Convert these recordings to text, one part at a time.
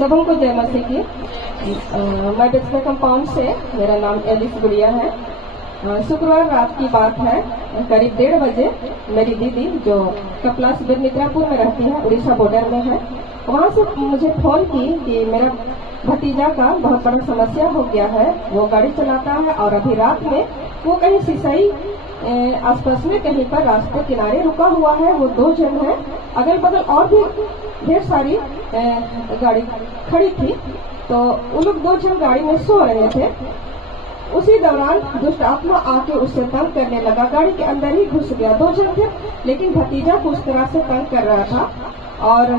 सबों को जय मसीह की। मैं बिस्तर कंपाउंड से, मेरा नाम एलिस गुड़िया है। शुक्रवार रात की बात है, करीब 1:30 बजे मेरी दीदी जो कपला से मित्रापुर में रहती है, उड़ीसा बॉर्डर में है, वहाँ से मुझे फोन की कि मेरा भतीजा का बहुत बड़ा समस्या हो गया है। वो गाड़ी चलाता है और अभी रात में वो कहीं सिसाई आसपास में कहीं पर रास्ते किनारे रुका हुआ है। वो 2 जन है, अगल बगल और भी ढेर सारी गाड़ी खड़ी थी, तो उन लोग 2 जन गाड़ी में सो रहे थे। उसी दौरान दुष्ट आत्मा आके उससे तंग करने लगा, गाड़ी के अंदर ही घुस गया। 2 जन थे, लेकिन भतीजा को उस तरह से तंग कर रहा था और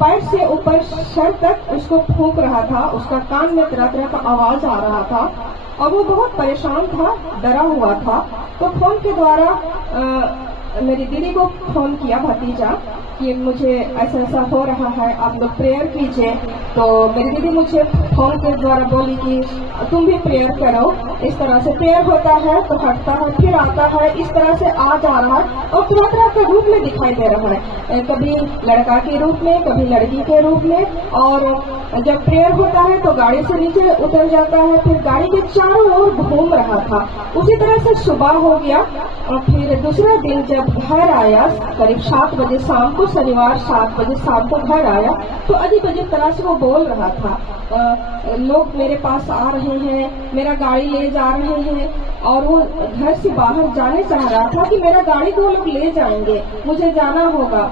पैर से ऊपर सर तक उसको फूंक रहा था। उसका कान में तरह तरह का आवाज आ रहा था और वो बहुत परेशान था, डरा हुआ था। तो फोन के द्वारा मेरी दीदी को फोन किया भतीजा कि मुझे ऐसा ऐसा हो रहा है, आप लोग प्रेयर कीजिए। तो मेरी दीदी मुझे फोन के द्वारा बोली कि तुम भी प्रेयर करो। इस तरह से प्रेयर होता है तो हटता है, फिर आता है, इस तरह से आ जा रहा है और तरह तरह के रूप में दिखाई दे रहा है, कभी लड़का के रूप में, कभी लड़की के रूप में। और जब प्रेयर होता है तो गाड़ी से नीचे उतर जाता है, फिर गाड़ी के चारों ओर घूम रहा था। उसी तरह से सुबह हो गया और फिर दूसरा दिन जब घर आया, करीब 7 बजे शाम को, शनिवार 7 बजे शाम को घर आया, तो अजीब अजीब तरह से वो बोल रहा था, लोग मेरे पास आ रहे हैं, मेरा गाड़ी ले जा रहे हैं। और वो घर से बाहर जाने चाह रहा था कि मेरा गाड़ी को वो लोग ले जाएंगे, मुझे जाना होगा।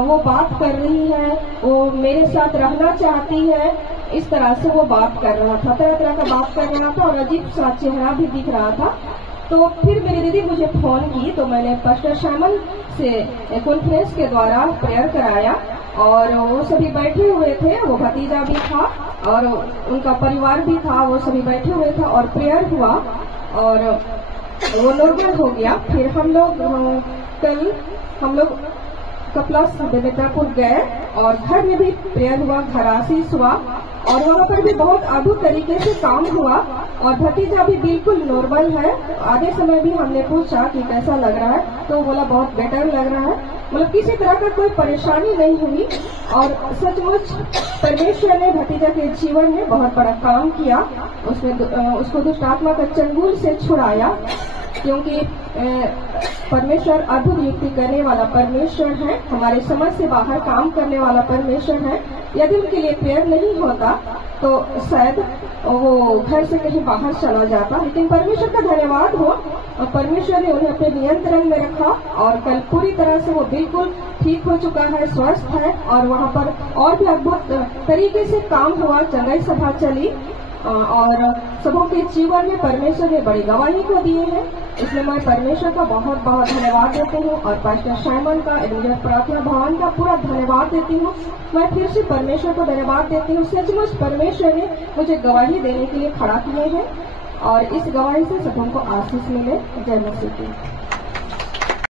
वो बात कर रही है, वो मेरे साथ रहना चाहती है, इस तरह से वो बात कर रहा था, तरह तरह का बात कर रहा था और अजीब सा चेहरा भी दिख रहा था। तो फिर मेरी दीदी मुझे फोन की, तो मैंने पास्टर साइमन से कॉन्फ्रेंस के द्वारा प्रेयर कराया और वो सभी बैठे हुए थे, वो भतीजा भी था और उनका परिवार भी था, वो सभी बैठे हुए थे और प्रेयर हुआ और वो नॉर्मल हो गया। फिर हम लोग कपला मित्रापुर गए और घर में भी प्रेयर हुआ, घर आशीष हुआ और वहाँ पर भी बहुत अद्भुत तरीके से काम हुआ और भतीजा भी बिल्कुल नॉर्मल है। आधे समय भी हमने पूछा कि कैसा लग रहा है, तो बोला बहुत बेटर लग रहा है, मतलब किसी तरह का कोई परेशानी नहीं हुई। और सचमुच परमेश्वर ने भतीजा के जीवन में बहुत बड़ा काम किया, उसको दुष्ट आत्मा का चंगुल से छुड़ाया, क्योंकि परमेश्वर अद्भुत युक्ति करने वाला परमेश्वर है, हमारे समझ से बाहर काम करने वाला परमेश्वर है। यदि उनके लिए प्रेयर नहीं होता तो शायद वो घर से कहीं बाहर चला जाता, लेकिन परमेश्वर का धन्यवाद हो, परमेश्वर ने उन्हें अपने नियंत्रण में रखा और कल पूरी तरह से वो बिल्कुल ठीक हो चुका है, स्वस्थ है। और वहाँ पर और भी अद्भुत तरीके से काम हुआ, चंगाई सभा चली और सबों के जीवन में परमेश्वर ने बड़ी गवाही को दिए हैं। इसलिए मैं परमेश्वर का बहुत बहुत धन्यवाद देती हूँ और पास्टर साइमन का, एडवेंचर प्रार्थना भवन का पूरा धन्यवाद देती हूँ। मैं फिर से परमेश्वर को धन्यवाद देती हूँ, सचमुच परमेश्वर ने मुझे गवाही देने के लिए खड़ा किए हैं और इस गवाही से सबों को आशीष मिले। जय मसीह की।